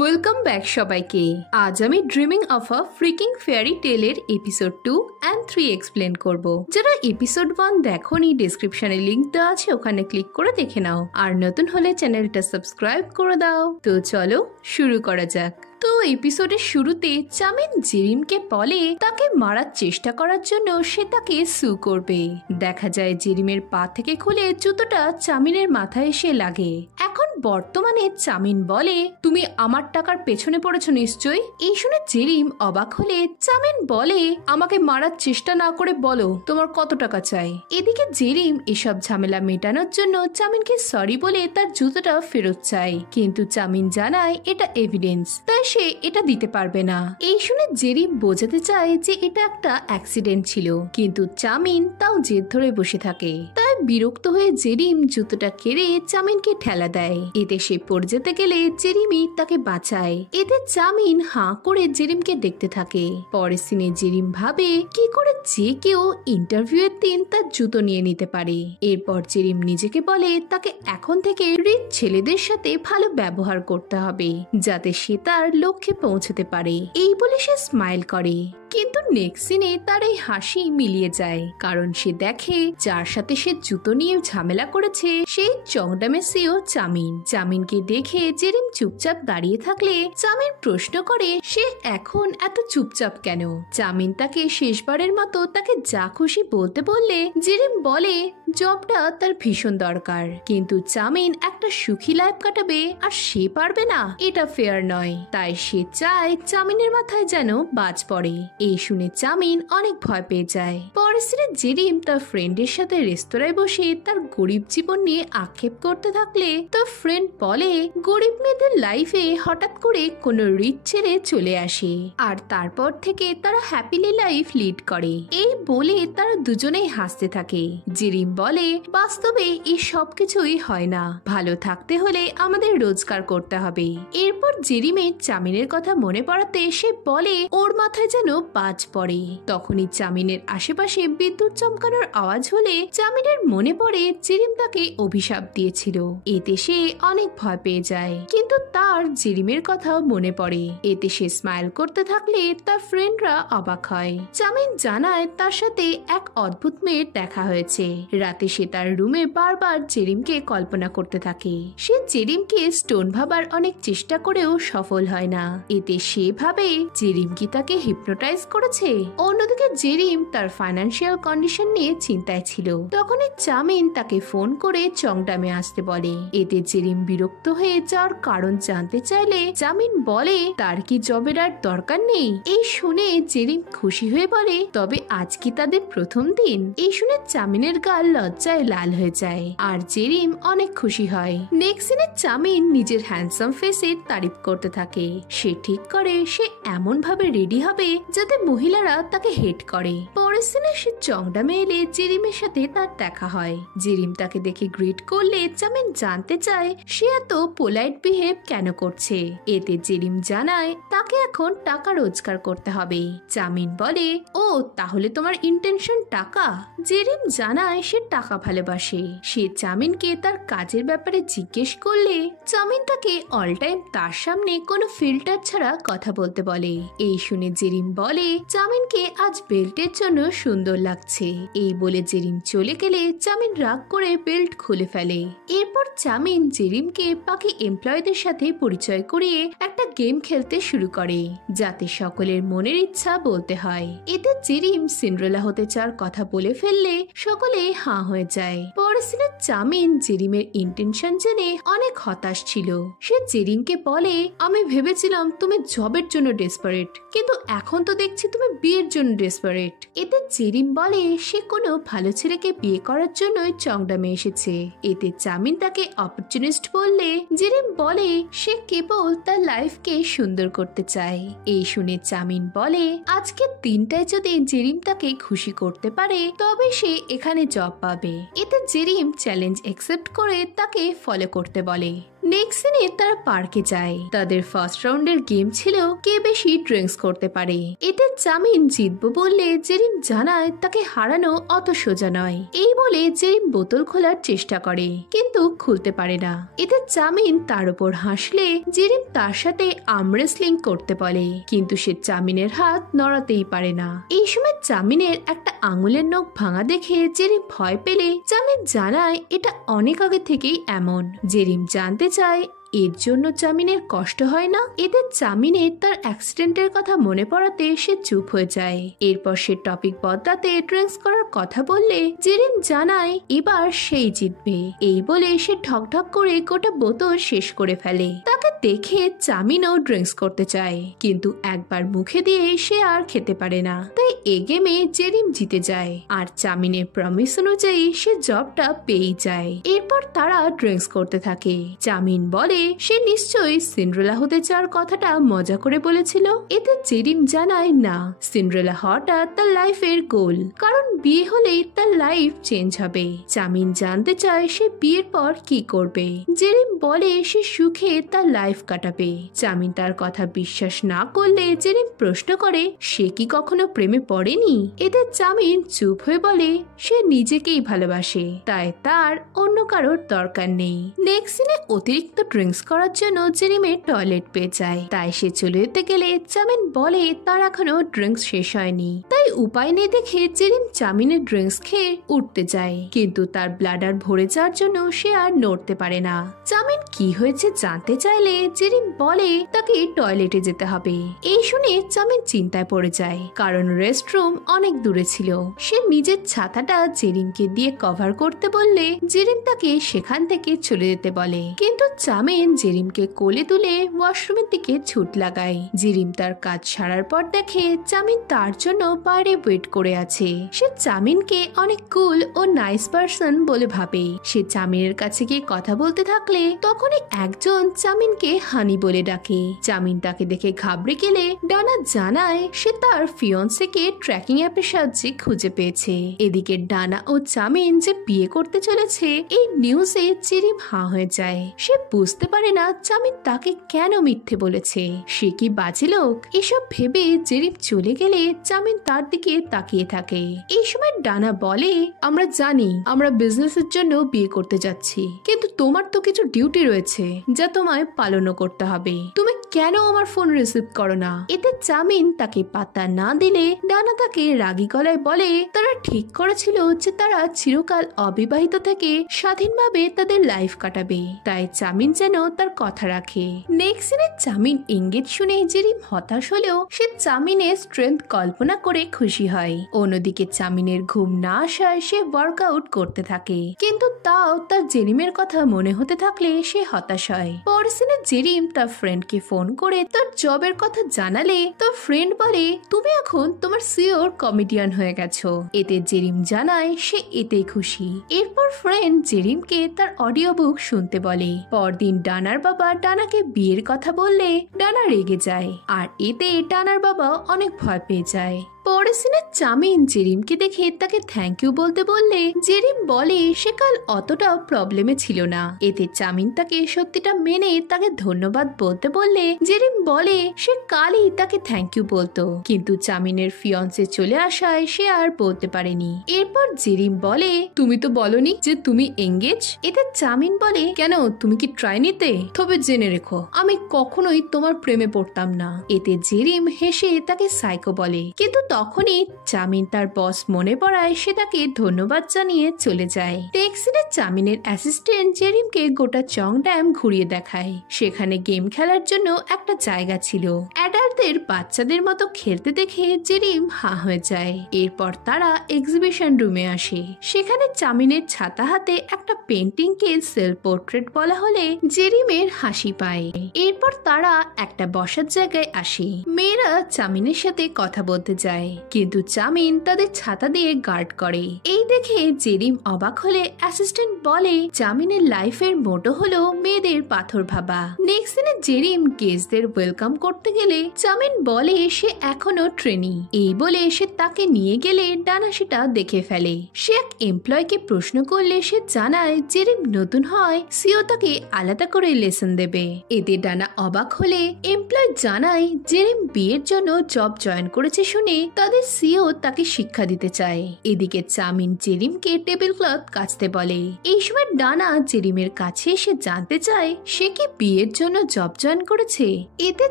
Welcome back সবাইকে। আজ আমি dreaming of a freaking fairy টেলের এপিসোড 2 এন্ড 3 এক্সপ্লেন করব। যারা এপিসোড 1 দেখোনি, ডেসক্রিপশনে লিংক দেওয়া আছে, ওখানে ক্লিক করে দেখে নাও। আর নতুন হলে চ্যানেলটা সাবস্ক্রাইব করে দাও। তো চলো শুরু করা যাক। তো এপিসোডের শুরুতে চামিন জেরিমকে বলে তাকে মারার চেষ্টা করার জন্য সে তাকে সু করবে। দেখা যায় জেরিমের পা থেকে খুলে জুতোটা চামিনের মাথায় এসে লাগে। এখন বর্তমানে চামিন বলে, তুমি আমার টাকার পেছনে পড়েছ নিশ্চয়ই। এই শুনে জেরিম অবাক হলে চামিন বলে, আমাকে মারার চেষ্টা না করে বলো তোমার কত টাকা চাই। এদিকে জেরিম এসব ঝামেলা মেটানোর জন্য চামিনকে সরি বলে তার জুতোটা ফেরত চায়, কিন্তু চামিন জানায় এটা এভিডেন্স, তাই সে এটা দিতে পারবে না। এই শুনে জেরিম বোঝাতে চায় যে এটা একটা অ্যাক্সিডেন্ট ছিল, কিন্তু চামিন তাও জেদ ধরে বসে থাকে। তাই বিরক্ত হয়ে জেরিম জুতোটা কেড়ে চামিনকে ঠেলা দেয়। এতে সে পড়ে যেতে গেলে জেরিমই তাকে বাঁচায়। এতে চামিন হাঁ করে জেরিমকে দেখতে থাকে। পরের সিনে জেরিম ভাবে কি করে যে কেউ ইন্টারভিউ এর দিন তার জুতো নিয়ে নিতে পারে। এরপর জেরিম নিজেকে বলে তাকে এখন থেকে রিচ ছেলেদের সাথে ভালো ব্যবহার করতে হবে, যাতে সে তার লক্ষ্যে পৌঁছতে পারে। এই বলে সে স্মাইল করে, কিন্তু নেক্সট সিনে তার এই হাসি মিলিয়ে যায়, কারণ সে দেখে যার সাথে সে জুতো নিয়ে ঝামেলা করেছে সেই চংডামেসিও চামিন। চামিনকে দেখে জেরিম চুপচাপ দাঁড়িয়ে থাকলে চামিন প্রশ্ন করে সে এখন এত চুপচাপ কেন। চামিন তাকে শেষবারের মতো তাকে যা খুশি বলতে বললে জেরিম বলে জবটা তার ভীষণ দরকার, কিন্তু চামিন একটা সুখী লাইফ কাটাবে আর সে পারবে না, এটা ফেয়ার নয়। তাই সে চায় চামিনের মাথায় যেন বাজ পড়ে। এই শুনে চামিন অনেক ভয় পেয়ে যায়। পরের সিনে জেরিম তার ফ্রেন্ডের সাথে রেস্তোরাঁয় বসে তার গরিব জীবন নিয়ে আক্ষেপ করতে থাকলে তার ফ্রেন্ড বলে গরিব মেয়েদের লাইফে হঠাৎ করে কোনো রিচ ছেলে চলে আসে আর তারপর থেকে তারা হ্যাপিলি লাইফ লিড করে। এই বলে তারা দুজনেই হাসতে থাকে। জেরিম বলে বাস্তবে এই সবকিছুই হয় না, ভালো থাকতে হলে আমাদের রোজগার করতে হবে। এরপর জেরিমের চামিনের কথা মনে পড়াতে সে বলে ওর মাথায় যেন বাজ পড়ে। তখনই চামিনের আশেপাশে বিদ্যুৎ চমকানোর আওয়াজ হলে চামিনের মনে পড়ে জেরিম তাকে অভিশাপ দিয়েছিল। এতে সে অনেক ভয় পেয়ে যায়, কিন্তু তার জেরিমের কথাও মনে পড়ে। এতে সে স্মাইল করতে থাকলে তার ফ্রেন্ডরা অবাক হয়। চামিন জানায় তার সাথে এক অদ্ভুত মেয়ের দেখা হয়েছে। রাতে সে তার রুমে বারবার জেরিমকে কল্পনা করতে থাকে। সে জেরিমকে স্টোন ভাবার অনেক চেষ্টা করেও সফল হয় না। এতে সে ভাবে জেরিম কি তাকে হিপনোটাইজ করেছে। অন্যদিকে জেরিম তার ফাইন্যান্সিয়াল কন্ডিশন নিয়ে চিন্তায় ছিল। তখনই চামিন তাকে ফোন করে চংডামে আসতে বলে। এতে জেরিম বিরক্ত হয়ে যাওয়ার কারণ জানতে চাইলে চামিন বলে তার কি জবের আর দরকার নেই। এই শুনে জেরিম খুশি হয়ে বলে তবে আজ কি তাদের প্রথম দিন। এই শুনে চামিনের গাল লজ্জায় লাল হয়ে যায় আর জেরিম অনেক খুশি হয়। নেক্সট সিনে চামিন নিজের হ্যান্ডসাম ফেসের তারিফ করতে থাকে। সে ঠিক করে সে এমন ভাবে রেডি হবে যাতে মহিলারা তাকে হেট করে। পরের সিনে সে চংডামে এলে জেরিমের সাথে তার দেখা হয়। জেরিম তাকে দেখে গ্রিট করলে চামিন জানতে চায় সে এত পোলাইট বিহেভ কেন করছে। এতে জেরিম জানায় তাকে এখন টাকা রোজগার করতে হবে। চামিন বলে ও তাহলে তোমার ইন্টেনশন টাকা। জেরিম জানায় সে টাকা ভালোবাসে। সে চামিনকে তার কাজের ব্যাপারে জিজ্ঞেস করলে চামিন তাকে অল টাইম তার সামনে কোনো ফিল্টার ছাড়া কথা বলতে বলে। এই শুনে জেরিম বলে চামিনকে আজ বেল্টের জন্য সুন্দর লাগছে। এই বলে জেরিম চলে গেলে চামিন রাগ করে বেল্ট খুলে ফেলে। এরপর চামিন জেরিমকে বাকি এমপ্লয়ীদের সাথে পরিচয় করিয়ে একটা গেম খেলতে শুরু করে, যাতে সকলের মনের ইচ্ছা বলতে হয়। এতে জেরিম সিন্ড্রেলা হতে চাওয়ার কথা বলে ফেললে সকলে হাঁ হয়ে যায়। পরের সিনে চামিন জেরিমের ইন্টেনশন জেনে অনেক হতাশ ছিল। সে জেরিমকে বলে আমি ভেবেছিলাম তুমি জবের জন্য ডেসপারেট, কিন্তু এখন তো দেখছি তুমি বিয়ের জন্য ডেসপারেট। এতে জেরিম বলে সে কোনো ভালো ছেলেকে বিয়ে করার জন্যই চংডামে এসেছে। এতে চামিন তাকে অপরচুনিস্ট বললে জেরিম বলে সে কেবল তার লাইফকে সুন্দর করতে চায়। এই শুনে চামিন বলে আজকে 3টায় যদি জেরিম তাকে খুশি করতে পারে তবে সে এখানে জব পাবে। এতে জেরিম চ্যালেঞ্জ অ্যাকসেপ্ট করে তাকে ফলো করতে বলে। নেক্সট সিনে তারা পার্কে যায়। তাদের ফার্স্ট রাউন্ডের গেম ছিল কে বেশি ড্রিঙ্কস করতে পারে। এতে চামিন জিতবো বললে জেরিম জানায় তাকে হারানো অত সোজা নয়। এই বলে জেরিম বোতল খোলার চেষ্টা করে কিন্তু খুলতে পারে না। এতে চামিন তার উপর হাসলে জেরিম তার সাথে আর্মরেসলিং করতে বলে কিন্তু সে চামিনের হাত নড়াতেই পারে না। এই সময় চামিনের একটা আঙুলের নখ ভাঙা দেখে জেরিম ভয় পেলে চামিন জানায় এটা অনেক আগে থেকেই এমন। জেরিম জানতে চায় এর জন্য চামিনের কষ্ট হয় না। এতে চামিনের তার অ্যাক্সিডেন্টের কথা মনে পড়াতে সে চুপ হয়ে যায়। এরপর সে টপিক বদলাতে ড্রিঙ্কস করার কথা বললে জেরিম জানায় এবার সেই জিতবে। এই বলে সে ঢকঢক করে গোটা বোতল শেষ করে ফেলে। তাকে দেখে চামিনও ড্রিঙ্কস করতে চায় কিন্তু একবার মুখে দিয়ে সে আর খেতে পারে না। তাই এ গেমে জেরিম জিতে যায় আর চামিনের প্রমিস অনুযায়ী সে জবটা পেয়েই যায়। এরপর তারা ড্রিঙ্কস করতে থাকে। চামিন বলে সে নিশ্চয়ই সিন্ড্রেলা হতে চাওয়ার কথাটা মজা করে বলেছিল। এতে জেরিম জানায় না, সিন্ড্রেলা হওয়াটা তার লাইফের গোল, কারণ বিয়ে হলেই তার লাইফ চেঞ্জ হবে। চামিন জানতে চায় সে বিয়ের পর কি করবে। জেরিম বলে সে সুখে তার লাইফ কাটাবে। চামিন তার কথা বিশ্বাস না করলে জেরিম প্রশ্ন করে সে কি কখনো প্রেমে পড়েনি। এতে চামিন চুপ হয়ে বলে সে নিজেকেই ভালোবাসে, তাই তার অন্য কারোর দরকার নেই। নেক্সট সিনে অতিরিক্ত ড্রিঙ্কস করার জন্য জেরিমের টয়লেট পেয়ে যায়। তাই সে চলে যেতে গেলে চামিন বলে তার এখনো ড্রিঙ্কস শেষ হয়নি। তাই উপায় নেই দেখে জেরিম চামিনের ড্রিঙ্কস খেয়ে উঠতে যায় কিন্তু তার ব্লাডার ভরে যাওয়ার জন্য সে আর নড়তে পারে না। চামিন কি হয়েছে জানতে চাইলে জেরিম বলে তাকে টয়লেটে যেতে হবে। এই শুনে চামিন চিন্তায় পড়ে যায় কারণ রেস্টরুম অনেক দূরে ছিল। সে নিজের ছাতাটা জেরিমকে দিয়ে কভার করতে বললে জেরিম তাকে সেখান থেকে চলে যেতে বলে কিন্তু চামিন জেরিমকে কোলে তুলে ওয়াশরুমের দিকে ছুট লাগায়। জেরিম তার কাজ সারার পর দেখে চামিন তার জন্য বাইরে ওয়েট করে আছে। সে চামিনকে অনেক কুল ও নাইস পারসন বলে ভাবে। সে চামিনের কাছে গিয়ে কথা বলতে থাকলে তখনই একজন চামিনকে হানি বলে ডাকে। চামিন তাকে দেখে ঘাবড়ে গেলে ডানা জানায় সে তার ফিয়ন্সেকে ট্র্যাকিং অ্যাপের সাহায্যে খুঁজে পেয়েছে। এদিকে ডানা ও চামিন যে বিয়ে করতে চলেছে এই নিউজে জেরিম হাঁ হয়ে যায়। সে বুঝতে পারে না চামিন তাকে কেন মিথ্যে বলেছে। সে কি বাজে লোক। এসব ভেবে জেরিম চলে গেলে চামিন তার দিকে তাকিয়ে থাকে। এই সময় ডানা বলে আমরা জানি আমরা বিজনেসের জন্য বিয়ে করতে যাচ্ছি কিন্তু তোমার তো কিছু ডিউটি রয়েছে যা তোমায় পালনও করতে হবে। তুমি কেন আমার ফোন রিসিভ করো না। এতে চামিন তাকে পাত্তা না দিলে ডানা তাকে রাগী গলায় বলে তারা ঠিক করেছিল যে তারা চিরকাল অবিবাহিত থেকে স্বাধীনভাবে তাদের লাইফ কাটাবে, তাই চামিন যেন তার কথা রাখে। নেক্সট সিনে চামিন ইঙ্গিত শুনে জেরিম হতাশ হলেও সে চামিনের স্ট্রেংথ কল্পনা করে খুশি হয়। অন্যদিকে চামিনের ঘুম না আসায় সে ওয়ার্কআউট করতে থাকে কিন্তু তাও তার জেরিমের কথা মনে হতে থাকলে সে হতাশ হয়। পরের সিনে জেরিম তার ফ্রেন্ডকে ফোন করে তার জবের কথা জানালে তার ফ্রেন্ড বলে তুমি এখন তোমার সিওর কমেডিয়ান হয়ে গেছো। এতে জেরিম জানায় সে এতেই খুশি। এরপর ফ্রেন্ড জেরিমকে তার অডিও বুক শুনতে বলে। পরদিন ডানার বাবা ডানাকে বিয়ের কথা বললে ডানা রেগে যায় আর এতে ডানার বাবা অনেক ভয় পেয়ে যায়। পরের সিনে চামিন জেরিমকে দেখে তাকে থ্যাংক ইউ বলতে বললে জেরিম বলে সে কাল অতটাও প্রবলেমে ছিল না। এতে চামিন তাকে সত্যিটা মেনে তাকে ধন্যবাদ বলতে বললে জেরিম বলে সে কালই তাকে থ্যাংক ইউ বলতো কিন্তু চামিনের ফিয়ন্সে চলে আসায় সে আর বলতে পারেনি। এরপর জেরিম বলে তুমি তো বলনি যে তুমি এঙ্গেজ। এতে চামিন বলে কেন তুমি কি ট্রাই নিতে? তবে জেনে রেখো আমি কখনোই তোমার প্রেমে পড়তাম না। এতে জেরিম হেসে তাকে সাইকো বলে কিন্তু তখনই চামিন তার বস মনে পড়ায় সে তাকে ধন্যবাদ জানিয়ে চলে যায়। টেক্সিনে চামিনের অ্যাসিস্ট্যান্ট জেরিমকে গোটা চং ড্যাম ঘুরিয়ে দেখায়। সেখানে গেম খেলার জন্য একটা জায়গা ছিল। অ্যাডাল্টদের বাচ্চাদের মতো খেলতে দেখে জেরিম হাঁ হয়ে যায়। এরপর তারা এক্সিবিশন রুমে আসে। সেখানে চামিনের ছাতা হাতে একটা পেন্টিং কে সেলফ পোর্ট্রেট বলা হলে জেরিমের হাসি পায়। এরপর তারা একটা বসার জায়গায় আসে। মেয়েরা চামিনের সাথে কথা বলতে যায় কিন্তু চামিন তাদের ছাতা দিয়ে গার্ড করে। এই দেখে জেরিম অবাক হলে অ্যাসিস্ট্যান্ট বলে চামিনের লাইফের মোটো হলো মেয়েদের পাথর ভাবা। নেক্সট দিনে জেরিম গেস্টদের ওয়েলকাম করতে গেলে চামিন বলে সে এখনো ট্রেনি। এই বলে সে তাকে নিয়ে গেলে ডানা সেটা দেখে ফেলে। সে এক এমপ্লয়কে প্রশ্ন করলে সে জানায় জেরিম নতুন হয় সিও তাকে আলাদা করে লেসন দেবে। এতে ডানা অবাক হলে এমপ্লয় জানায় জেরিম বিয়ের জন্য জব জয়েন করেছে শুনে তাদের সিও তাকে শিক্ষা দিতে চায়। এদিকে চামিন জেরিমকে টেবিল ক্লথ কাচতে বলে। এই সময় ডানা জেরিমের কাছে এসে জানতে চায় সে কি বিয়ের জন্য জব জয়েন করেছে। এতে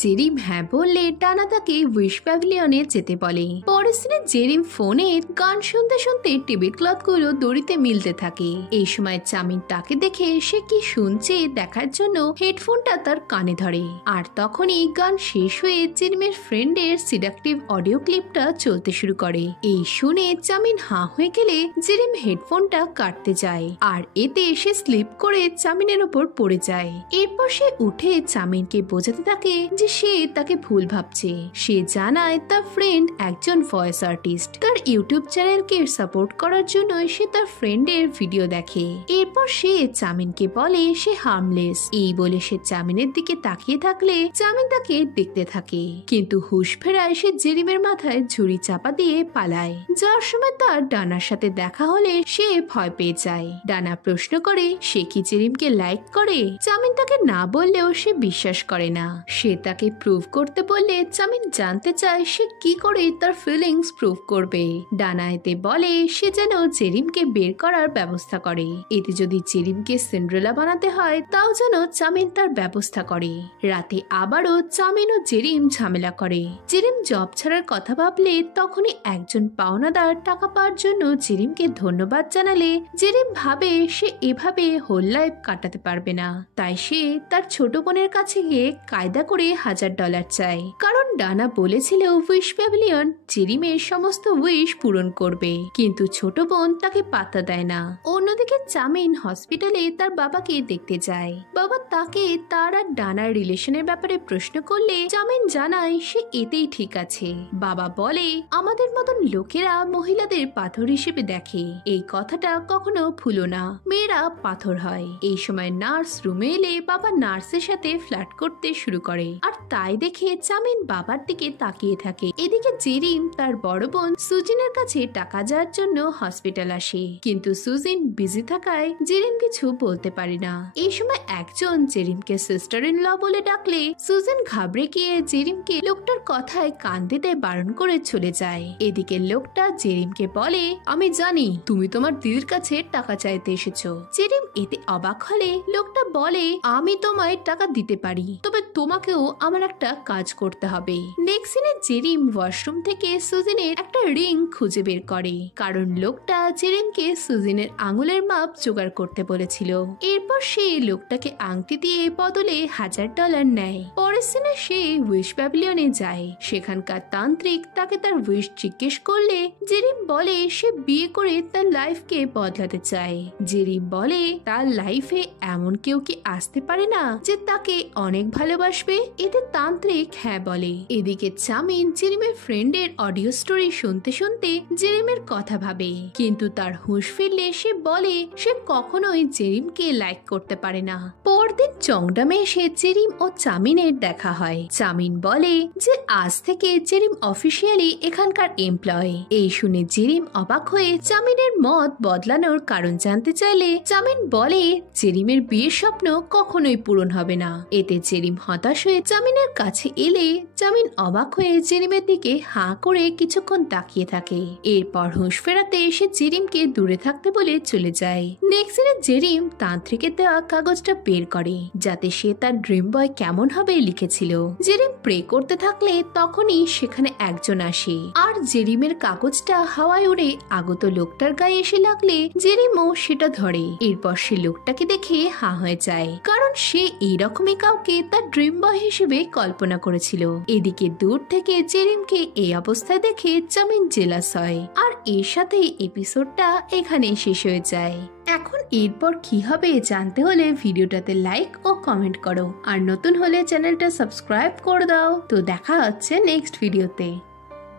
জেরিম হ্যাঁ বললে ডানা তাকে উইশ প্যাভিলিয়নে যেতে বলে। পরের দিনে জেরিম ফোনে গান শুনতে শুনতে টেবিল ক্লথ গুলো দড়িতে মিলতে থাকে। এই সময় চামিন তাকে দেখে সে কি শুনছে দেখার জন্য হেডফোনটা তার কানে ধরে। আর তখনই গান শেষ হয়ে জেরিমের ফ্রেন্ডের সিডাকটিভ অডিও ক্লিপটা চলতে শুরু করে। এই শুনে চামিন হাঁ হয়ে গেলে জেরিম হেডফোনটা কাটতে যায় আর এতে সে স্লিপ করে চামিনের উপর পড়ে যায়। এরপর সে উঠে চামিনকে বোঝাতে থাকে যে সে তাকে ভুল ভাবছে। সে জানায় তার ফ্রেন্ড একজন ভয়েস আর্টিস্ট, তার ইউটিউব চ্যানেলকে সাপোর্ট করার জন্য সে তার ফ্রেন্ডের ভিডিও দেখে। এরপর সে চামিনকে বলে সে হার্মলেস। এই বলে সে চামিনের দিকে তাকিয়ে থাকলে চামিন তাকে দেখতে থাকে, কিন্তু হুশ ফেরায় সে জেরিমের মাথায় ঝুড়ি চাপা দিয়ে পালায়। যাওয়ার সময় তার ডানার সাথে দেখা হলে সে ভয় পেয়ে যায়। ডানা প্রশ্ন করে সে কি জেরিমকে লাইক করে। চামিন তাকে না বললেও সে বিশ্বাস করে না। সে তাকে প্রুভ করতে বললে চামিন জানতে চায় সে কি করে তার ফিলিংস প্রুভ করবে। ডানা এতে বলে সে যেন জেরিমকে বের করার ব্যবস্থা করে। এতে যদি জেরিমকে সিন্ড্রেলা বানাতে হয় তাও যেন চামিন তার ব্যবস্থা করে। রাতে আবারও চামিন ও জেরিম ঝামেলা করে। জেরিম জব ছাড়ার কথা ভাবলে তখনই একজন পাওনাদার টাকা পাওয়ার জন্য জেরিমকে ধন্যবাদ জানালে জেরিম ভাবে সে এভাবে হোল লাইফ কাটাতে পারবে না। তাই সে তার ছোট বোনের কাছে গিয়ে কায়দা করে $1000 চায়, কারণ ডানা বলেছিল উইশ প্যাভিলিয়ন জেরিমের সমস্ত উইশ পূরণ করবে, কিন্তু ছোট বোন তাকে পাত্তা দেয় না। অন্যদিকে চামিন হসপিটালে তার বাবাকে দেখতে যায়। বাবা তাকে তার আর ডানার রিলেশনের ব্যাপারে প্রশ্ন করলে চামিন জানায় সে এতেই ঠিক আছে। বাবা বলে আমাদের মতন লোকেরা মহিলাদের পাথর হিসেবে দেখে, এই কথাটা কখনো ভুলো না, মেয়েরা পাথর হয়। এই সময় নার্স রুমে এলে বাবা নার্সের সাথে ফ্লার্ট করতে শুরু করে, আর তাই দেখে চামিন বাবার দিকে তাকিয়ে থাকে। এদিকে জেরিম তার বড় বোন সুজিনের কাছে টাকা যাওয়ার জন্য হসপিটাল আসে, কিন্তু সুজিন বিজি থাকায় জেরিম কিছু বলতে পারে না। এই সময় একজন জেরিমকে সিস্টার ইন ল বলে ডাকলে সুজিন ঘাবড়ে গিয়ে জেরিমকে লোকটার কথায় কান দিতে বারণ করে চলে যায়। এদিকে লোকটা জেরিমকে বলে আমি জানি তুমি তোমার দিদির কাছে টাকা চাইতে এসেছো। জেরিম এতে অবাক হলে লোকটা বলে আমি তোমায় টাকা দিতে পারি, তবে তোমাকেও আমার একটা কাজ করতে হবে। নেক্সট সিনে জেরিম ওয়াশরুম থেকে সুজিনের একটা রিং খুঁজে বের করে, কারণ লোকটা জেরিমকে সুজিনের আঙুলের মাপ জোগাড় করতে বলেছিল। এরপর সে লোকটাকে আংটি দিয়ে বদলে $1000 নেয়। পরের সিনে সে উইশ প্যাভিলিয়নে যায়। সেখানকার তান্ত্রিক তাকে তার উইশ জিজ্ঞেস করলে জেরিম বলে সে বিয়ে করে তার লাইফকে বদলাতে চায়। জেরিম বলে তার লাইফে এমন কেউ কি আসতে পারে না যে তাকে অনেক ভালোবাসবে। এতে তান্ত্রিক হ্যাঁ বলে। এদিকে চামিন জেরিমের ফ্রেন্ডের অডিও স্টোরি শুনতে শুনতে জেরিমের কথা ভাবে, কিন্তু তার হুঁশ ফিরলে সে বলে সে কখনোই জেরিমকে লাইক করতে পারে না। পরদিন চংডামে এসে জেরিম ও চামিনের দেখা হয়। চামিন বলে যে আজ থেকে জেরিম অফিসিয়ালি এখানকার এমপ্লয়। এই শুনে জেরিম অবাক হয়ে চামিনের মত বদলানোর কারণ জানতে চাইলে চামিন বলে জেরিমের বিয়ের স্বপ্ন কখনোই পূরণ হবে না। এতে জেরিম হতাশ হয়ে চামিনের কাছে এলে চামিন অবাক হয়ে জেরিমের দিকে হাঁ করে কিছুক্ষণ তাকিয়ে থাকে। এরপর হুঁশ ফেরাতে সে জেরিমকে দূরে থাকতে বলে চলে যায়। নেক্সট দিনে জেরিম তান্ত্রিকের দেওয়া কাগজটা বের করে, যাতে সে তার ড্রিম বয় কেমন হবে লিখেছিল। জেরিম প্রে করতে থাকলে তখনই সেখানে একজন আসে, আর জেরিমের কাগজটা হাওয়ায় উড়ে আগত লোকটার গায়ে এসে লাগলে জেরিমও সেটা ধরে। এরপর সে লোকটাকে দেখে হাঁ হয়ে যায়, কারণ সে এইরকমই কাউকে তার ড্রিম বয় হিসেবে কল্পনা করেছিল। এদিকে দূর থেকে জেরিমকে এই অবস্থায় দেখে চামিন জেলাস হয়, আর এর সাথে এপিসোডটা এখানেই শেষ হয়ে যায়। এখন এরপর কি হবে জানতে হলে ভিডিওটাতে লাইক ও কমেন্ট করো, আর নতুন হলে চ্যানেলটা সাবস্ক্রাইব করে দাও। তো দেখা হচ্ছে নেক্সট ভিডিওতে।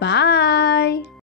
বাই।